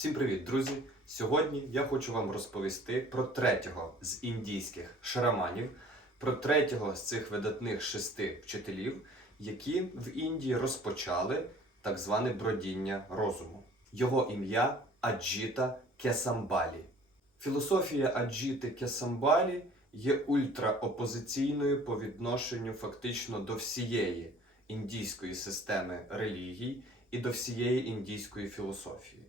Всім привіт, друзі! Сьогодні я хочу вам розповісти про третього з індійських шараманів, про третього з цих видатних шести вчителів, які в Індії розпочали так зване бродіння розуму. Його ім'я Аджіта Кесамбалі. Філософія Аджіти Кесамбалі є ультраопозиційною по відношенню фактично до всієї індійської системи релігій і до всієї індійської філософії.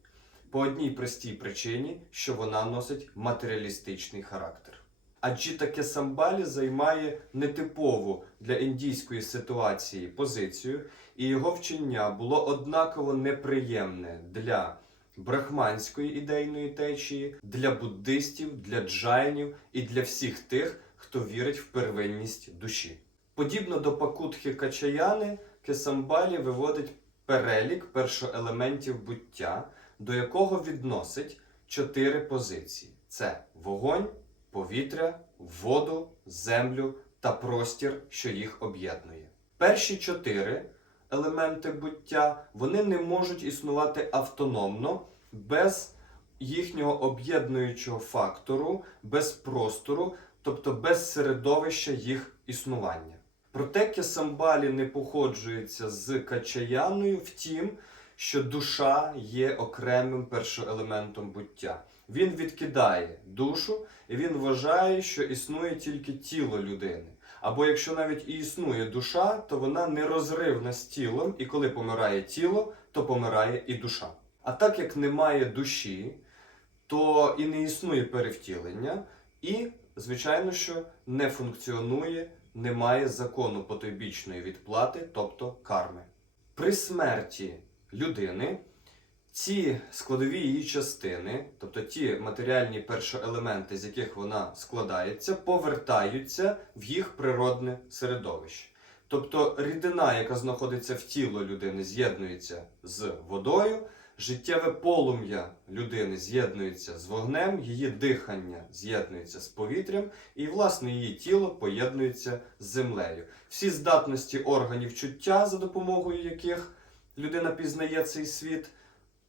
По одній простій причині, що вона носить матеріалістичний характер. Аджіта Кесамбалі займає нетипову для індійської ситуації позицію, і його вчення було однаково неприємне для брахманської ідейної течії, для буддистів, для джайнів і для всіх тих, хто вірить в первинність душі. Подібно до Пакутхи Качаяни, Кесамбалі виводить перелік першоелементів буття, до якого відносить чотири позиції: це вогонь, повітря, воду, землю та простір, що їх об'єднує. Перші чотири елементи буття вони не можуть існувати автономно без їхнього об'єднуючого фактору, без простору, тобто без середовища їх існування. Проте Кесамбалі не походжується з Качаяною, втім, що душа є окремим першоелементом буття. Він відкидає душу і він вважає, що існує тільки тіло людини. Або якщо навіть і існує душа, то вона нерозривна з тілом, і коли помирає тіло, то помирає і душа. А так як немає душі, то і не існує перевтілення, і, звичайно, що не функціонує, немає закону потойбічної відплати, тобто карми. При смерті людини ці складові її частини, тобто ті матеріальні першоелементи, з яких вона складається, повертаються в їх природне середовище. Тобто рідина, яка знаходиться в тіло людини, з'єднується з водою, життєве полум'я людини з'єднується з вогнем, її дихання з'єднується з повітрям, і, власне, її тіло поєднується з землею. Всі здатності органів чуття, за допомогою яких людина пізнає цей світ,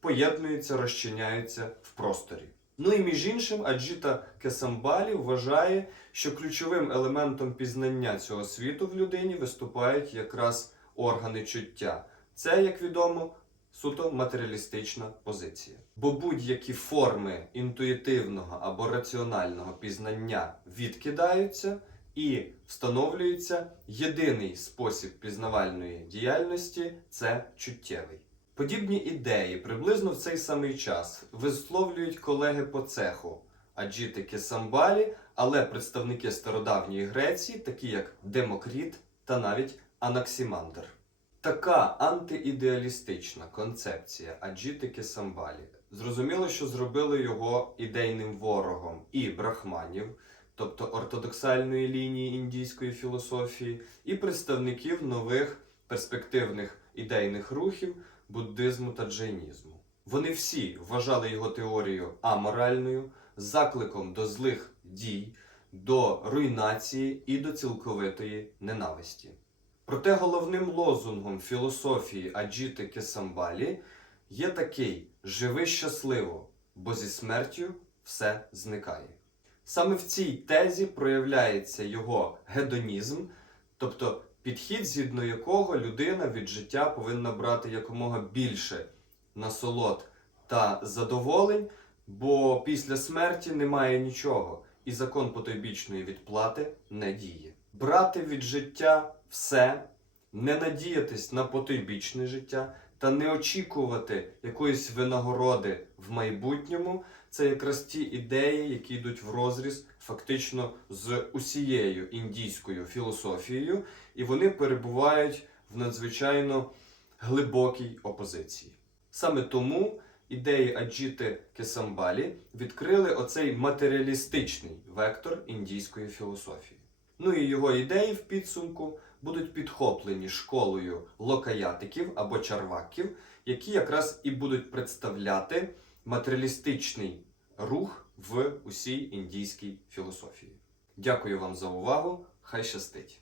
поєднуються, розчиняються в просторі. Ну і між іншим, Аджіта Кесамбалі вважає, що ключовим елементом пізнання цього світу в людині виступають якраз органи чуття. Це, як відомо, суто матеріалістична позиція. Бо будь-які форми інтуїтивного або раціонального пізнання відкидаються і встановлюється єдиний спосіб пізнавальної діяльності це чуттєвий. Подібні ідеї приблизно в цей самий час висловлюють колеги по цеху Аджіти Кесамбалі, але представники стародавньої Греції, такі як Демокріт та навіть Анаксімандр. Така антиідеалістична концепція Аджіти Кесамбалі зрозуміло, що зробили його ідейним ворогом і брахманів, тобто ортодоксальної лінії індійської філософії, і представників нових перспективних ідейних рухів буддизму та джайнізму. Вони всі вважали його теорію аморальною, закликом до злих дій, до руйнації і до цілковитої ненависті. Проте головним лозунгом філософії Аджіти Кесамбалі є такий живи щасливо, бо зі смертю все зникає. Саме в цій тезі проявляється його гедонізм, тобто підхід, згідно якого людина від життя повинна брати якомога більше насолод та задоволень, бо після смерті немає нічого, і закон потойбічної відплати не діє. Брати від життя все, не надіятись на потойбічне життя та не очікувати якоїсь винагороди в майбутньому. Це якраз ті ідеї, які йдуть в розріз фактично з усією індійською філософією, і вони перебувають в надзвичайно глибокій опозиції. Саме тому ідеї Аджіти Кесамбалі відкрили оцей матеріалістичний вектор індійської філософії. Ну і його ідеї в підсумку будуть підхоплені школою локаятиків або чарваків, які якраз і будуть представляти матеріалістичний рух в усій індійській філософії. Дякую вам за увагу! Хай щастить!